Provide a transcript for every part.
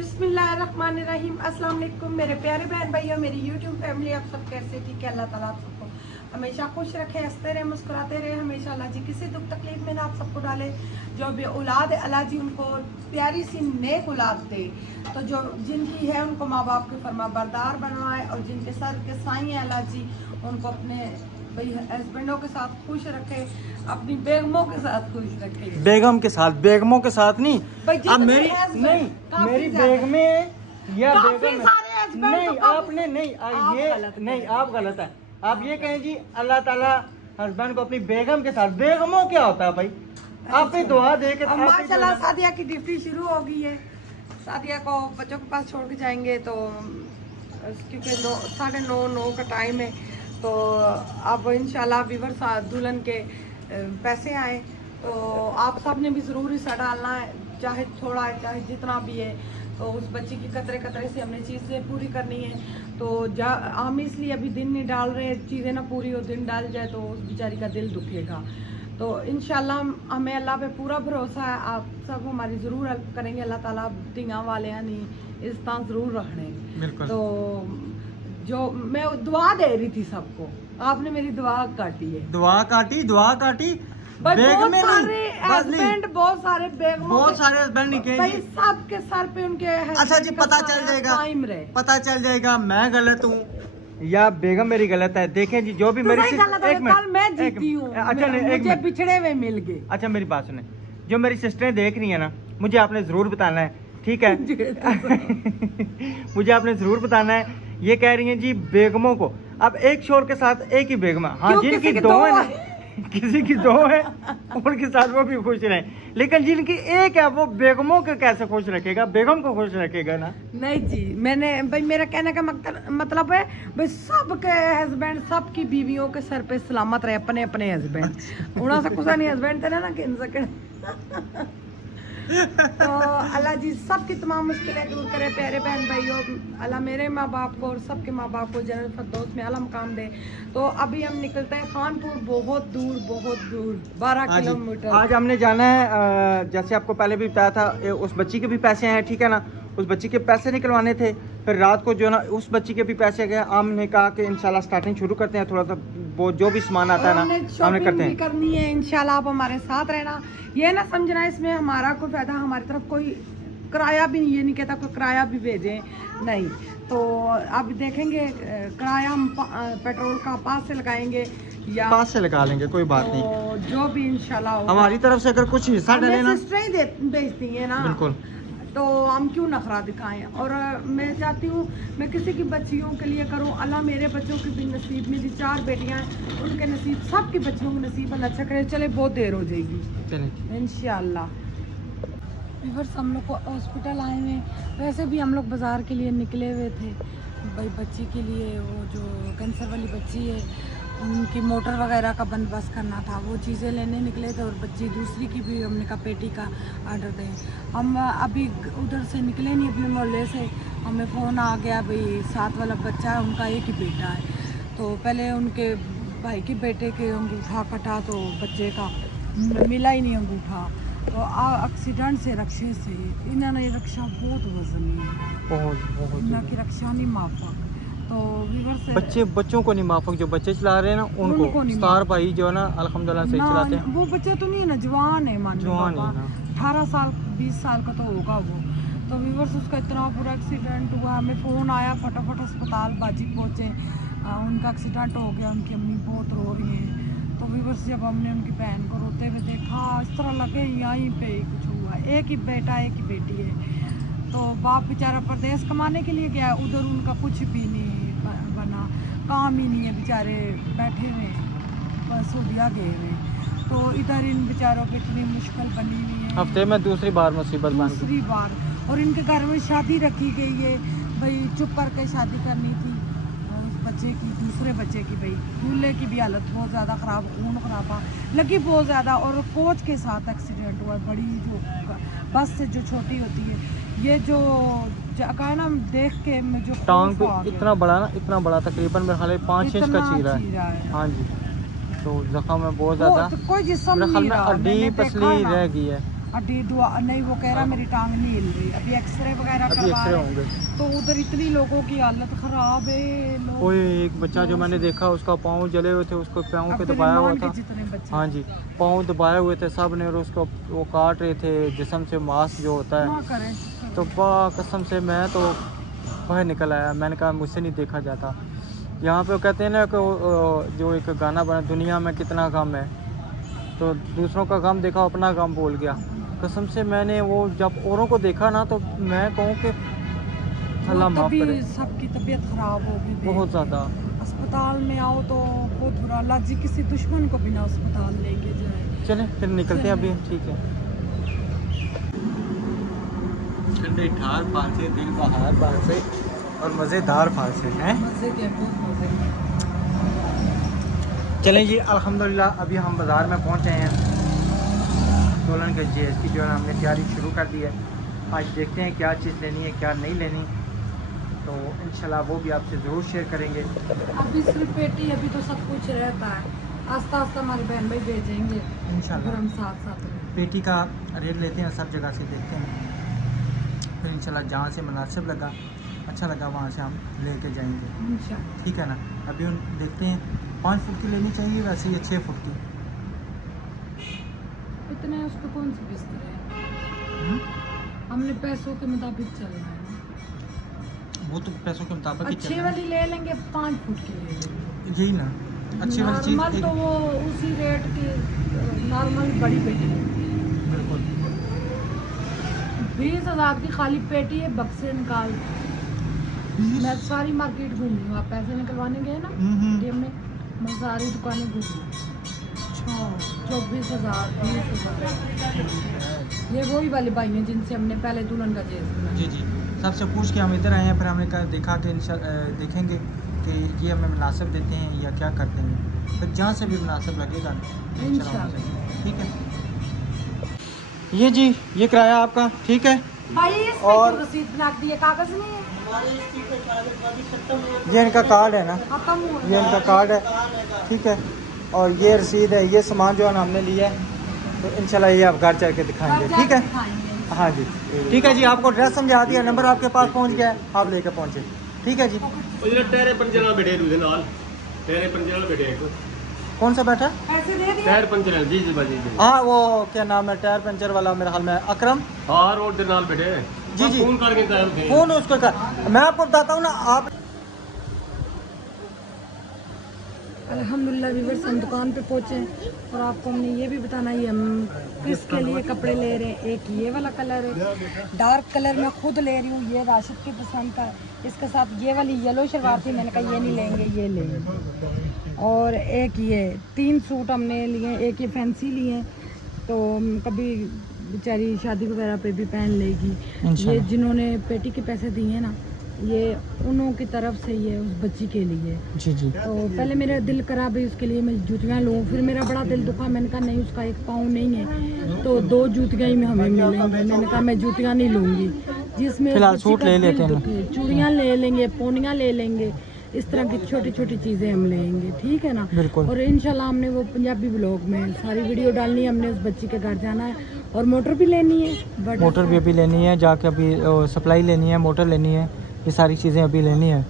बिस्मिल्लाहिर्रहमानिर्रहीम। अस्सलाम वालेकुम मेरे प्यारे बहन भाइयों, मेरी यूट्यूब फैमिली, आप सब कैसे? ठीक है, अल्लाह ताला आप सबको हमेशा खुश रखे, हंसते रहे, मुस्कुराते रहे हमेशा। अल्लाह जी किसी दुख तकलीफ में ना आप सबको डाले। जो भी औलाद है अल्लाह जी उनको प्यारी सी नेक औलाद दे। तो जो जिनकी है उनको माँ बाप के फरमा बरदार बनवाए, और जिनके सर के साईं है अल्लाह जी उनको अपने भाई हस्बैंडों के साथ खुश रखे, अपनी बेगमों के साथ खुश रखे। बेगम के साथ, बेगमों के साथ नहीं। अब मेरी मेरी बेगमें या बेगम नहीं, आपने नहीं ये नहीं, आप गलत है। आप ये कहें जी अल्लाह ताला हस्बैंड को अपनी बेगम के साथ, बेगमों क्या होता है भाई? आप ही दुआ दे के माशाल्लाह सादिया की ड्यूटी शुरू हो गई है। सादिया को बच्चों के पास छोड़ के जाएंगे, तो क्योंकि 9:30 का टाइम है, तो अब इंशाल्लाह व्यूअर्स दुल्हन के पैसे आए, तो आप सब ने भी ज़रूर हिस्सा डालना है, चाहे थोड़ा है चाहे जितना भी है। तो उस बच्ची की कतरे कतरे से हमने चीज़ें पूरी करनी है। तो हम इसलिए अभी दिन नहीं डाल रहे, चीज़ें ना पूरी हो, दिन डाल जाए तो उस बेचारी का दिल दुखेगा। तो इंशाल्लाह हमें अल्लाह पे पूरा भरोसा है, आप सब हमारी ज़रूर हेल्प करेंगे। अल्लाह ताला धिंगा वाले हैं नहीं इस तरह ज़रूर रखने। तो जो मैं दुआ दे रही थी सबको, आपने मेरी दुआ काटी है। दुआ काटी बहुत सारे हस्बैंड, बहुत सारे बेगम, बहुत सारे हस्बैंड नहीं कहेंगे सबके सर पे उनके। अच्छा जी, पता चल जाएगा मैं गलत हूँ या बेगम मेरी गलत है। देखें जी, जो भी मेरी कल मैं जीती हूँ। अच्छा नहीं, मुझे बिछड़े हुए मिल गए। अच्छा मेरी बात सुने, जो मेरी सिस्टरें देख रही है ना, मुझे आपने जरूर बताना है, ठीक है? मुझे आपने जरूर बताना है। ये कह रही हैं जी बेगमों को, अब एक शोर के साथ एक ही बेगम है। हाँ, जिनकी दो है ना, किसी की दो है उनके साथ वो भी खुश रहे, लेकिन जिनकी एक है वो बेगमों को कैसे खुश रखेगा? बेगम को खुश रखेगा ना? नहीं जी, मैंने भाई मेरा कहने का मतलब है भाई सबके हस्बैंड, सबकी बीवियों के सर पे सलामत रहे, अपने अपने हस्बैंड उड़ा से कुछ नहीं हस्बैंड थे ना कि सके। तो अल्लाह जी सबकी तमाम मुश्किलें दूर करे। प्यारे बहन भाइयों, अल्लाह मेरे माँ बाप को और सबके माँ बाप को जन्नत फिरदौस में आला मकाम दे। तो अभी हम निकलते हैं खानपुर, बहुत दूर 12 किलोमीटर। आज हमने जाना है, जैसे आपको पहले भी बताया था, उस बच्ची के भी पैसे हैं, ठीक है ना? उस बच्ची के पैसे निकलवाने थे, फिर रात को जो है ना उस बच्ची के भी पैसे गए। हमने कहा कि इंशाल्लाह स्टार्टिंग शुरू करते हैं, थोड़ा सा वो जो भी सामान आता है ना हमने करते हैं, करनी है इंशाल्लाह। आप हमारे साथ रहना, ये ना समझना इसमें हमारा कोई फायदा, हमारी तरफ कोई किराया भी नहीं, ये नहीं कहता कोई किराया भी भेजें, नहीं। तो अब देखेंगे किराया हम पेट्रोल का पास से लगाएंगे या पास से लगा लेंगे, कोई बात नहीं। जो भी इंशाल्लाह हमारी तरफ से अगर कुछ हिस्सा डाले ना, भेजती है ना, बिल्कुल, तो हम क्यों नखरा दिखाएं। और मैं चाहती हूँ मैं किसी की बच्चियों के लिए करूँ, अल्लाह मेरे बच्चों के भी नसीब, मेरी 4 बेटियाँ हैं, उनके नसीब, सबकी बच्चियों के नसीब अल्लाह अच्छा करे। चले बहुत देर हो जाएगी इंशाल्लाह। व्यूअर्स हम लोग को हॉस्पिटल आए हुए, वैसे भी हम लोग बाज़ार के लिए निकले हुए थे भाई, बच्ची के लिए, वो जो कैंसर वाली बच्ची है उनकी मोटर वगैरह का बंदोबस्त करना था, वो चीज़ें लेने निकले थे। और बच्ची दूसरी की भी हमने कहा पेटी का आर्डर दें। हम अभी उधर से निकले नहीं अपने मोहल्ले से, हमें फ़ोन आ गया भाई साथ वाला बच्चा है, उनका एक ही बेटा है। तो पहले उनके भाई के बेटे के अंगूठा कटा, तो बच्चे का मिला ही नहीं अंगूठा, तो एक्सीडेंट से रक्षे से इन्होंने रक्षा बहुत वजनी है, बहुत इन्हों की रक्षा नहीं माफक। तो बच्चों को नहीं माफक, जो बच्चे चला रहे हैं ना उनको स्टार भाई जो है ना अल्हम्दुलिल्लाह सही चलाते हैं। वो बच्चे तो नहीं है ना, जवान है, मान जवान है ना, 18 साल 20 साल का तो होगा वो। तो व्यूअर्स उसका इतना पूरा एक्सीडेंट हुआ, हमें फ़ोन आया, फटाफट अस्पताल बाजी पहुँचे, उनका एक्सीडेंट हो गया, उनकी अम्मी बहुत रो रही हैं। तो व्यूअर्स जब हमने उनकी बहन को रोते हुए देखा, इस तरह लगे यहीं पे ही कुछ हुआ, एक ही बेटा एक ही बेटी है। तो बाप बेचारा परदेश कमाने के लिए गया, उधर उनका कुछ भी नहीं बना, काम ही नहीं है, बेचारे बैठे हुए सऊदीया गए हुए। तो इधर इन बेचारों की इतनी मुश्किल बनी हुई है, हफ्ते में दूसरी बार मुसीबत, दूसरी बार। और इनके घर में शादी रखी गई है भाई, चुप करके शादी करनी थी उस बच्चे की, दूसरे बच्चे की। भाई दूल्हे की भी हालत बहुत ज़्यादा ख़राब, खून खराबा लगी बहुत ज़्यादा, और कोच के साथ एक्सीडेंट हुआ, बड़ी जो बस से जो छोटी होती है, ये जो जगह ना देख के मैं जो टांग पे इतना बड़ा ना, इतना बड़ा तकरीबन मेरे ख्याल 5 इंच का चीरा है। हाँ जी, तो जख्म में बहुत ज़्यादा, कोई जिस्म मेरे ख्याल में हड्डी पसली रह गई है। अभी दुआ नहीं, वो कह रहा मेरी टांग नहीं हिल रही, अभी एक्सरे वगैरह करवा रहे होंगे। तो उधर इतनी लोगों की हालत खराब है। कोई एक बच्चा जो मैंने देखा उसका पाँव जले हुए थे, उसको पाँव पे दबाया हुआ था। हाँ जी, पाँव दबाए हुए थे सब ने, और उसको वो काट रहे थे जिस्म से मांस जो होता है। तो कसम से मैं तो बाहर निकल आया, मैंने कहा मुझसे नहीं देखा जाता। यहाँ पे वो कहते हैं ना कि जो एक गाना बना, दुनिया में कितना गम है, तो दूसरों का गम देखा अपना गम भूल गया। कसम से मैंने वो जब औरों को देखा ना, तो मैं कहूँ कि अल्लाह माफ़ करे, सबकी तबीयत खराब हो गई बहुत ज़्यादा। अस्पताल में आओ तो बहुत बुरा, अल्लाह जी किसी दुश्मन को बिना अस्पताल लेके जाए। चले फिर निकलते हैं अभी, ठीक है। ठंडे ठार फांसे, दिल बहार फांसे और मज़ेदार फांसे हैं। चलें जी, अल्हम्दुलिल्लाह अभी हम बाज़ार में पहुँचे हैं। सोलन के GST जो है हमने तैयारी शुरू कर दी है। आज देखते हैं क्या चीज़ लेनी है क्या नहीं लेनी, तो इंशाल्लाह वो भी आपसे ज़रूर शेयर करेंगे। अभी सिर्फ पेटी, अभी तो सब कुछ रहता है, आस्ता आस्ता हमारे बहन भाई भेजेंगे इंशाल्लाह। हम साथ साथ पेटी का रेट लेते हैं, सब जगह से देखते हैं, फिर इंशाल्लाह जहाँ से मुनासिब लगा, अच्छा लगा, वहाँ से हम लेके जाएंगे इंशाल्लाह, ठीक है ना। अभी हम देखते हैं 5 फुट की लेनी चाहिए वैसे, ये 6 फुट की इतने उस पर कौन सी बिस्तर है? हमने पैसों के मुताबिक चलना है, वो तो पैसों के मुताबिक ही अच्छी वाली ले लेंगे, 5 फुट की ले लेंगे, यही ना अच्छी वाली चीज़। तो वो उसी रेट की नॉर्मल बड़ी पेटी है, बिल्कुल 20,000 की खाली पेटी है, बक्से निकाल। मैं सारी मार्केट घूम लूँ, आप पैसे निकलवाने गए ना ATM में, मैं सारी दुकानें घूम लूँ। 24,000 20,000 ये वही वाले भाई हैं जिनसे हमने पहले दुल्हन का जेस बनाया। जी जी, सबसे पूछ के हम इधर आए हैं, फिर हमने कहा देखा कि देखेंगे कि ये हमें मुनासिब देते हैं या क्या करते हैं, फिर जहाँ से भी मुनासिब लगेगा इंशाल्लाह, ठीक है। ये जी, ये किराया आपका, ठीक है भाई, और रसीद बना दिए, कागज नहीं है, ये इनका कार्ड है ना, ये इनका कार्ड है, ठीक है, और ये रसीद है, ये सामान जो है ना हमने लिया है, तो इंशाल्लाह ये आप घर चल के दिखाएंगे, ठीक है। हाँ जी, ठीक है जी, आपको एड्रेस समझा दिया, नंबर आपके पास पहुंच गया है, आप लेकर पहुंचे, ठीक है जी। कौन सा बैठा? टायर पंचर जी जी जी। हाँ वो क्या नाम है, टायर पंचर वाला मेरे हाल में अकरम। हाँ रोड के नाल बैठे जी जी, फोन करके फोन उसको कर, मैं आपको बताता हूँ ना। आप अल्हम्दुलिल्लाह व्यूअर्स, हम दुकान पे पहुँचे और आपको हमने ये भी बताना है हम किसके लिए कपड़े ले रहे हैं। एक ये वाला कलर है, डार्क कलर मैं खुद ले रही हूँ, ये राशिद की पसंद का, इसके साथ ये वाली येलो शलवार थी, मैंने कहा ये नहीं लेंगे ये लेंगे। और एक ये 3 सूट हमने लिए, एक ये फैंसी लिए, तो कभी बेचारी शादी वगैरह पे भी पहन लेगी। ये जिन्होंने पेटी के पैसे दिए हैं ना, ये उन्हों की तरफ से ये उस बच्ची के लिए जी जी। तो पहले मेरा दिल करा भाई उसके लिए मैं जूतियाँ लूँ, फिर मेरा बड़ा दिल दुखा, मैंने कहा नहीं उसका एक पाँव नहीं है तो 2 जूतियाँ ही में हमें मिलेंगी, मैंने कहा मैं जूतियाँ नहीं लूँगी, जिसमें फिलहाल सूट ले लेते हैं, चूड़ियाँ ले लेंगे, पोनियाँ ले लेंगे, इस तरह की छोटी छोटी चीज़ें हम लेंगे, ठीक है ना। और इंशाल्लाह हमने वो पंजाबी ब्लॉग में सारी वीडियो डालनी है, हमने उस बच्ची के घर जाना है और मोटर भी लेनी है, बट मोटर भी अभी लेनी है, जाके अभी सप्लाई लेनी है, मोटर लेनी है, ये सारी चीज़ें अभी लेनी है,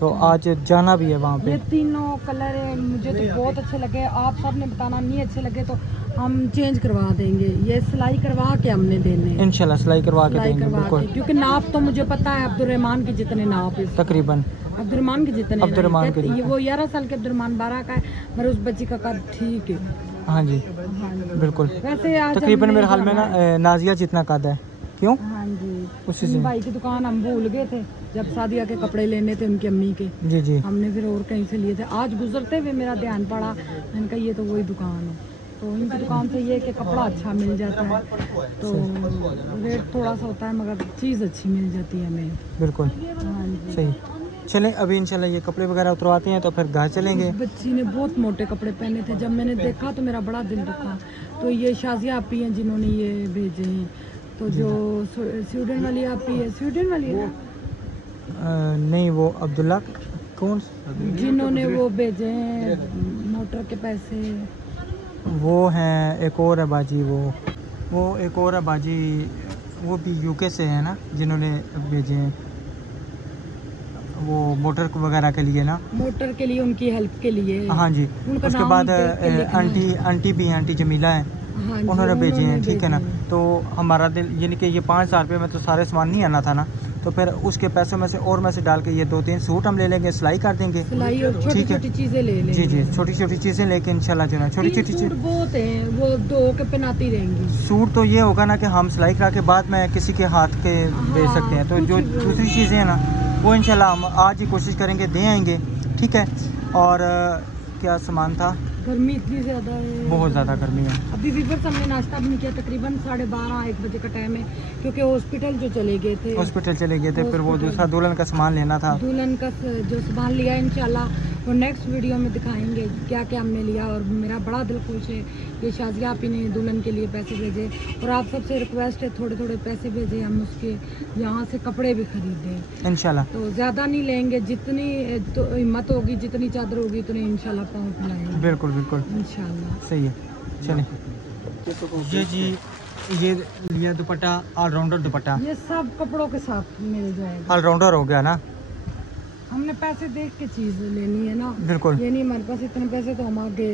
तो आज जाना भी है वहाँ पे। ये तीनों कलर है, मुझे तो बहुत अच्छे लगे, आप सब ने बताना नहीं अच्छे लगे तो हम चेंज करवा देंगे, ये सिलाई करवा के हमने देने इंशाल्लाह, सिलाई करवा के देंगे बिल्कुल, क्योंकि नाप तो मुझे पता है अब्दुर्रहमान के जितने नाप है, तकरीबन अब्दुर्रहमान के जितने, अब्दुर्रहमान के ये वो 11 साल के अब्दुर्रहमान 12 का है, मेरे उस बच्ची का कद ठीक है। हाँ जी बिल्कुल, वैसे तकरीबन मेरे हाल में ना नाजिया जितना कद है, क्यों? हाँ जी, उसी से भाई की दुकान हम भूल गए थे जब सादिया के कपड़े लेने थे उनकी अम्मी के, जी जी, हमने फिर और कहीं से लिए थे, आज गुजरते हुए मेरा ध्यान पड़ा, मैंने कहा ये तो वही दुकान है, तो इनकी दुकान से ये कि कपड़ा अच्छा मिल जाता है, तो रेट थोड़ा सा होता है मगर चीज़ अच्छी मिल जाती है हमें, बिल्कुल हाँ जी। सही, चलें अभी इंशाल्लाह ये कपड़े वगैरह उतरवाते हैं तो फिर घर चलेंगे। बच्ची ने बहुत मोटे कपड़े पहने थे, जब मैंने देखा तो मेरा बड़ा दिल दुखा, तो ये शाजिया आपी हैं जिन्होंने ये भेजे हैं, तो जो स्वीडन वाली आपी है, स्वीडन वाली है नहीं वो अब्दुल्ला कौन, जिन्होंने वो भेजे हैं मोटर के पैसे, वो हैं एक और है बाजी, वो वो एक और है बाजी, वो भी यूके से है ना, जिन्होंने भेजे हैं वो मोटर वगैरह के लिए ना, मोटर के लिए, उनकी हेल्प के लिए। हाँ जी। उनका उसके नाम बाद देख के लिखना है। आंटी भी हैं, आंटी जमीला है, हाँ जी, उन्होंने भेजे हैं, ठीक है ना। भेजे हैं। तो हमारा दिल यानी कि ये 5,000 रुपये में तो सारे सामान नहीं आना था ना, तो फिर उसके पैसों में से और में से डाल के ये 2-3 सूट हम ले लेंगे, सिलाई कर देंगे, सिलाई और छोटी ठीक है। छोटी चीजें ले लेंगे। जी जी, छोटी छोटी चीज़ें लेके इंशाल्लाह जो है छोटी छोटी सूट चीज़। बहुत हैं, वो धो के पहनाती रहेंगी। सूट तो ये होगा ना कि हम सिलाई करा के बाद में किसी के हाथ के भेज सकते हैं, तो कुछ जो भी- दूसरी चीज़ें हैं ना वो इंशाल्लाह हम आज ही कोशिश करेंगे दे आएंगे, ठीक है। और क्या सामान था, गर्मी इतनी ज्यादा है, बहुत ज़्यादा गर्मी है। अभी वीवर हमने नाश्ता भी नहीं किया, तकरीबन 12:30-1 बजे का टाइम है, क्योंकि हॉस्पिटल जो चले गए थे, हॉस्पिटल चले गए थे, फिर वो हॉस्पिटल। दूसरा दुल्हन का सामान लेना था। दुल्हन का जो सामान लिया इंशाल्लाह वो नेक्स्ट वीडियो में दिखाएंगे क्या क्या हमने लिया। और मेरा बड़ा दिल खुश है, ये शाजिया आपी ने दुल्हन के लिए पैसे भेजे, और आप सबसे रिक्वेस्ट है थोड़े थोड़े पैसे भेजे, हम उसके यहाँ से कपड़े भी खरीदें इंशाल्लाह। तो ज़्यादा नहीं लेंगे, जितनी तो हिम्मत होगी, जितनी चादर होगी उतनी इंशाल्लाह पाँव फैलाएंगे बिल्कुल बिल्कुल इंशाल्लाह। सही है। चले ये जी, ये लिया दुपट्टा, ऑलराउंडर दुपट्टा, ये सब कपड़ों के साथ मिल जाएगा। ऑलराउंडर हो गया ना, हमने पैसे देख के चीज़ लेनी है ना, बिल्कुल ये नहीं हमारे पास इतने पैसे तो हम आगे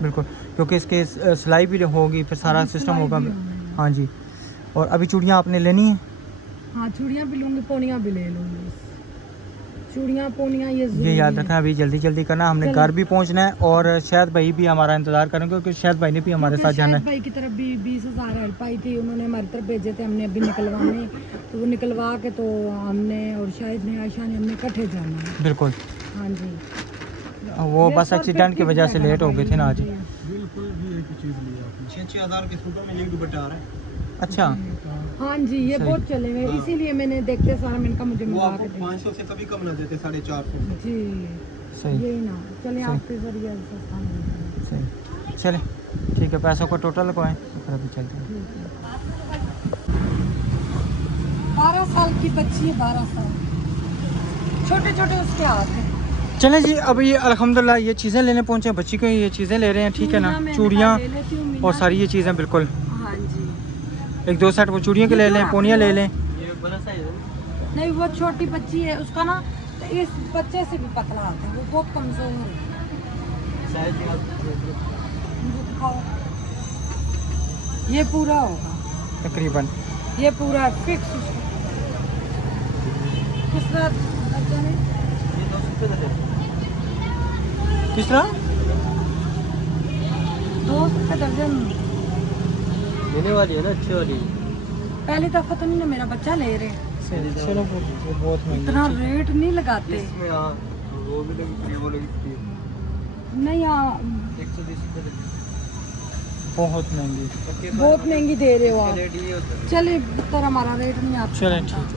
बिल्कुल, क्योंकि इसके सिलाई भी होगी, फिर सारा सिस्टम सिलाई होगा। भी होगी। हाँ जी। और अभी चूड़ियाँ आपने लेनी है, हाँ चूड़ियाँ भी लूँगी, पोनियाँ भी ले लूँगी। चूड़ियाँ पोनियाँ ये ये ज़रूरी याद है। रखना, अभी जल्दी जल्दी करना, हमने चलो। घर भी पहुंचना है, और शायद भाई भी हमारा इंतजार करेंगे, क्योंकि शायद भाई ने भी हमारे क्योंकि साथ जाना शाहिद है। भाई की तरफ भी 20,000 हेल्प आई थी, उन्होंने हमारी तरफ भेजे थे, हमने अभी निकलवाने, तो वो निकलवा के तो हमने और शाहिद ने, आयशा ने, हमने इकट्ठे जाना है। बिल्कुल, हाँ जी, वो ये बस सौ एक्सीडेंट की रुपये वजह से ठीक लेट हो गए थे ना आज। जी। बिल्कुल भी एक चीज लिया आपने 6,000 के सूटों में ये दुपट्टा आ रहा है। अच्छा, हाँ जी, ये सही। बहुत चले हुए, इसीलिए मैंने देखते सारा मैंने कहा मुझे वो मिला आपको के दे। 500 से कभी कम ना देते, 450। जी सही यही ना, चले सही। आपके जरिए सस्ता मिल जाएगा। सही, चले ठीक है, पैसों को टोटल लगवाएं तो फिर अभी चलते हैं। ठीक है। 12 साल की बच्ची है, 12 साल, छोटे छोटे उसके हाथ हैं। चले जी, अभी अल्हम्दुलिल्लाह ये चीज़ें लेने पहुंचे, बच्ची को ये चीज़ें ले रहे हैं, ठीक है ना, चूड़ियाँ और सारी ये चीज़ें, बिल्कुल हाँ जी, 1-2 सेट वो चूड़ियों के ले लें, पोनियाँ ले लें। नहीं वो छोटी बच्ची है, उसका ना तो इस बच्चे से भी पतला आता है, वो बहुत कमजोर है। मुझे दिखाओ, ये पूरा होगा, तकरीबन ये पूरा फिक्स उसका। किस तरह बच्चा ने किस तरह 200 दर्जन लेने वाली है ना, अच्छी वाली। पहली दफा तो नहीं ना मेरा बच्चा ले रहे, चलो वो बहुत महंगी इतना रेट नहीं लगाते। इसमें हाँ, वो भी लगी, वो लगी। नहीं बहुत महंगी। बहुत महंगी दे रहे हो आप। चले तर हमारा रेट नहीं आप, चलें ठीक,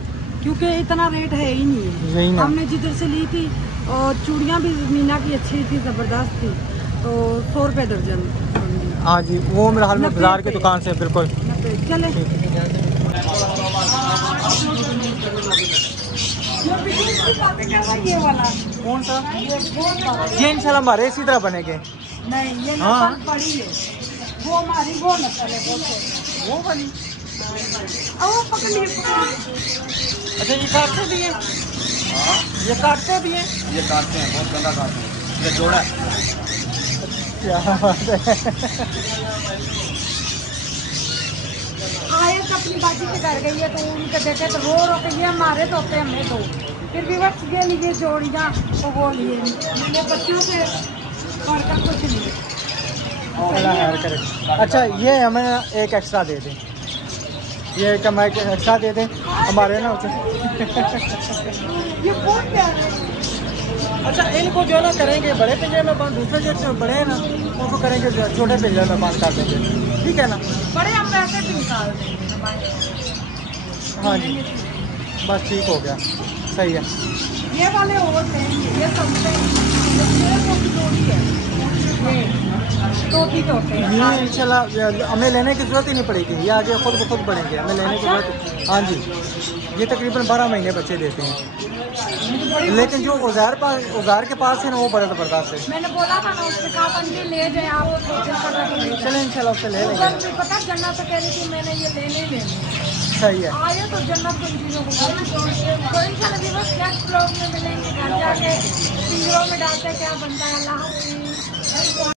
क्योंकि इतना रेट है ही नहीं है। यही ना, हमने जिधर से ली थी और चूड़ियाँ भी मीना की अच्छी थी, ज़बरदस्त थी, तो 100 रुपये दर्जन। हाँ जी, वो मेरे हाल में 90 बाजार की रुपये। दुकान से, बिल्कुल 90 चले। ये वाला कौन सा, ये बहुत बड़ा है। ये इंशाल्लाह हमारे इसी तरह बनेंगे। नहीं ये हाँ। नस्ल बड़ी है, वो हमारी वो नस्ल है, वो छोटी। वो वाली, अब वो पकड़िए अच्छा ये काटते भी हैं, ये काटते भी हैं, ये काटते हैं, बहुत गंदा काटते हैं, ये जोड़ा है। क्या बात है। आए तो अपनी बाजी के घर गई है, तो उनके देखे तो रो रो के ये हमारे तो होते हमने दो, फिर भी बस ये लिए जोड़ियाँ तो वो लिए ये बच्चों से पढ़कर कुछ नहीं। अल्लाह खैर करे। अच्छा ये हमें एक एक्स्ट्रा दे दें, ये एक हमें एक्स्ट्रा दे दें हमारे ना ये बहुत प्यारे हैं। अच्छा इनको जो ना करेंगे बड़े पिंजरे में बंद, दूसरे जो बड़े हैं ना उनको करेंगे छोटे पिंजरे में बंद कर देंगे, ठीक है ना। बड़े हम पैसे भी निकाल देंगे हमारे। हाँ जी, बस ठीक हो गया, सही है। ये वाले और हैं, ये सस्ते हैं, ये 600 की जोड़ी है, ये टोपी के होते हैं। ये इंशाल्लाह हमें लेने की ज़रूरत ही नहीं पड़ेगी, ये आगे खुद ब खुद बढ़ेंगे, हमें लेने की ज़रूरत। हाँ जी ये तकरीबन 12 महीने बच्चे देते हैं। लेकिन जो औजार के पास है ना वो बड़ा ज़बरदस्त है। मैंने बोला था ना उससे कहा बंदी ले जाए आप, चलें इंशाल्लाह उससे ले लेंगे। पता जन्नत तो कह रही थी मैंने ये लेने सही है। आया तो जन्नत को इन चीज़ों को तो इंशाल्लाह बस नेक्स्ट ब्लॉग में मिलेंगे, घर जाके पिंजरों में डालते क्या बनता है। अल्लाह हाफ़िज़।